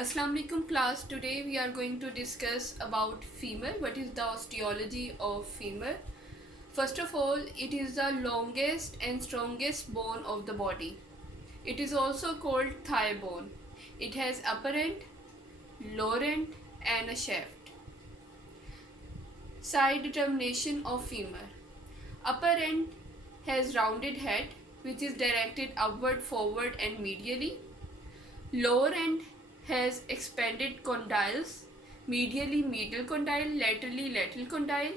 Assalamu alaikum class. Today we are going to discuss about femur. What is the osteology of femur? First of all, it is the longest and strongest bone of the body. It is also called thigh bone. It has upper end, lower end and a shaft. Side determination of femur. Upper end has rounded head which is directed upward, forward and medially. Lower end has expanded condyles, medially medial condyle, laterally lateral condyle,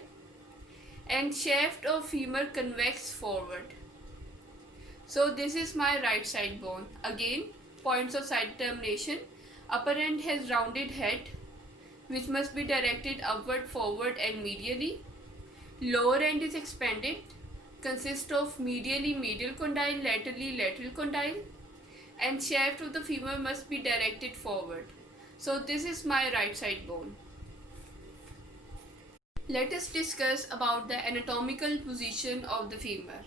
and shaft of femur convex forward. So this is my right side bone. Again, points of side determination. Upper end has rounded head which must be directed upward, forward and medially. Lower end is expanded, consists of medially medial condyle, laterally lateral condyle, and shaft of the femur must be directed forward. So this is my right side bone. Let us discuss about the anatomical position of the femur.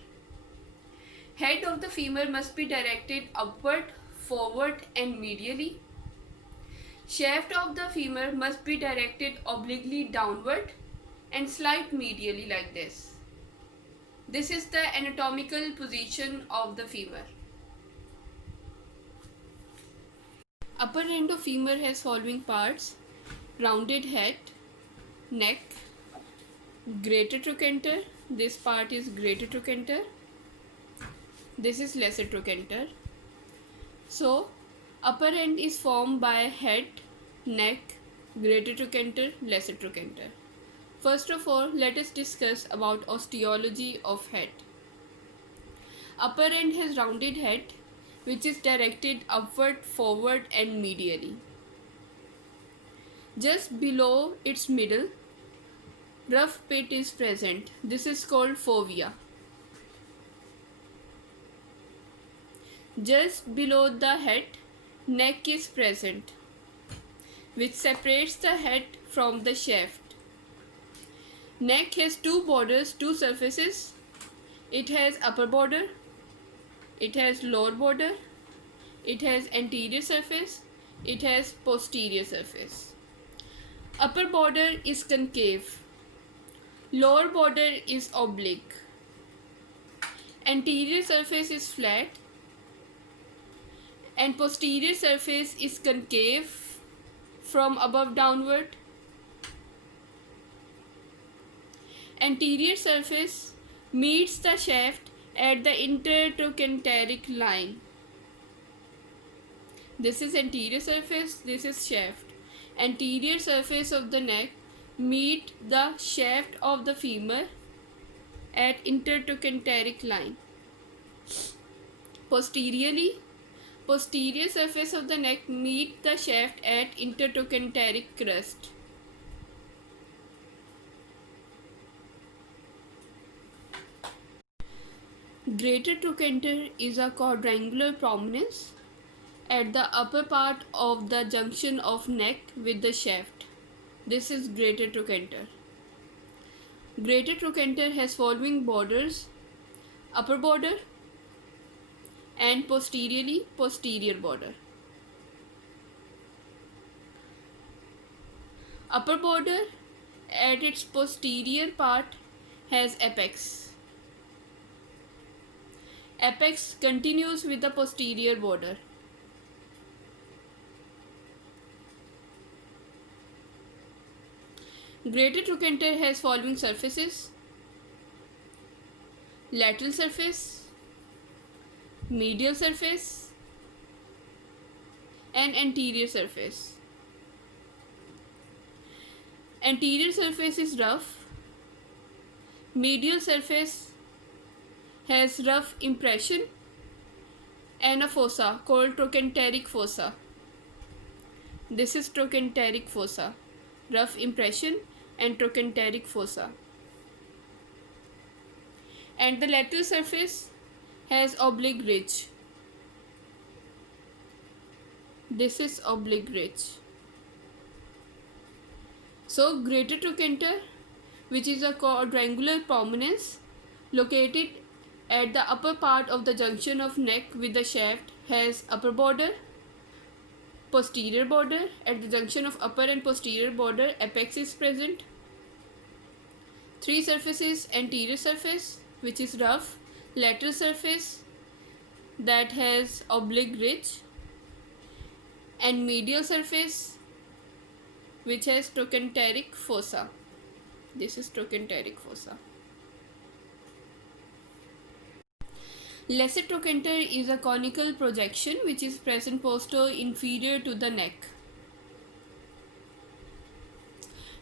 Head of the femur must be directed upward, forward and medially. Shaft of the femur must be directed obliquely downward and slight medially like this. This is the anatomical position of the femur. Upper end of femur has following parts: rounded head, neck, greater trochanter. This part is greater trochanter. This is lesser trochanter. So, upper end is formed by head, neck, greater trochanter, lesser trochanter. First of all, let us discuss about osteology of head. Upper end has rounded head which is directed upward, forward and medially. Just below its middle, rough pit is present. This is called fovea. Just below the head, neck is present, which separates the head from the shaft. Neck has two borders, two surfaces. It has upper border, it has lower border, it has anterior surface, it has posterior surface. Upper border is concave, lower border is oblique, anterior surface is flat and posterior surface is concave from above downward. Anterior surface meets the shaft at the intertrochanteric line. This is anterior surface, this is shaft. Anterior surface of the neck meet the shaft of the femur at intertrochanteric line. Posteriorly, posterior surface of the neck meet the shaft at intertrochanteric crest. Greater trochanter is a quadrangular prominence at the upper part of the junction of neck with the shaft. This is greater trochanter. Greater trochanter has following borders: upper border and posteriorly posterior border. Upper border at its posterior part has apex. Apex continues with the posterior border. Greater trochanter has following surfaces: lateral surface, medial surface and anterior surface. Anterior surface is rough, medial surface has rough impression and a fossa called trochanteric fossa. This is trochanteric fossa, rough impression and trochanteric fossa. And the lateral surface has oblique ridge. This is oblique ridge. So greater trochanter, which is a quadrangular prominence located at the upper part of the junction of neck with the shaft, has upper border, Posterior border. At the junction of upper and posterior border, apex is present. Three surfaces: anterior surface, which is rough; lateral surface, that has oblique ridge; and medial surface, which has trochanteric fossa. This is trochanteric fossa. Lesser trochanter is a conical projection which is present posterior inferior to the neck.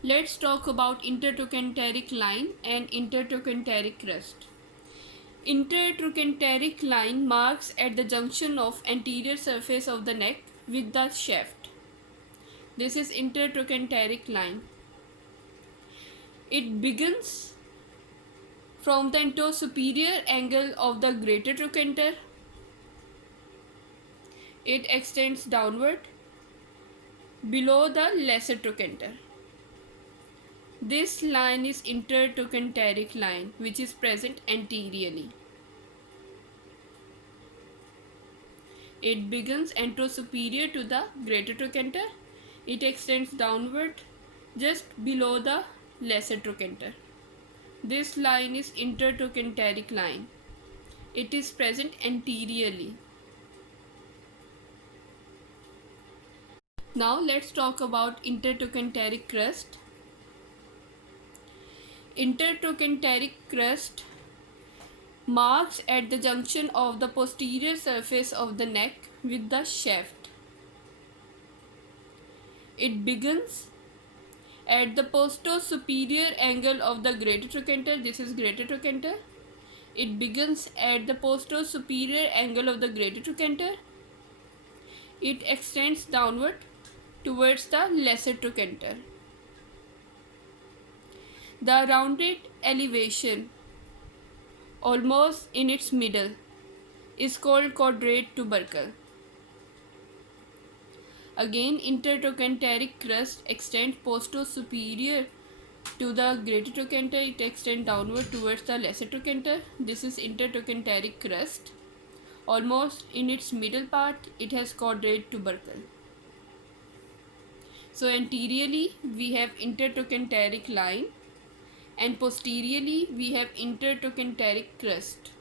Let's talk about intertrochanteric line and intertrochanteric crest. Intertrochanteric line marks at the junction of anterior surface of the neck with the shaft. This is intertrochanteric line. It begins from the anterosuperior angle of the greater trochanter. It extends downward below the lesser trochanter. This line is intertrochanteric line, which is present anteriorly. It begins anterosuperior to the greater trochanter. It extends downward just below the lesser trochanter. This line is intertrochanteric line. It is present anteriorly. Now let's talk about intertrochanteric crest. Intertrochanteric crest marks at the junction of the posterior surface of the neck with the shaft. It begins at the posterior angle of the greater trochanter. This is greater trochanter. It begins at the posterior angle of the greater trochanter. It extends downward towards the lesser trochanter. The rounded elevation, almost in its middle, is called quadrate tubercle. Again, intertrochanteric crest extends posterior to the greater trochanter. It extends downward towards the lesser trochanter. This is intertrochanteric crest. Almost in its middle part, it has quadrate tubercle. So anteriorly we have intertrochanteric line, and posteriorly we have intertrochanteric crest.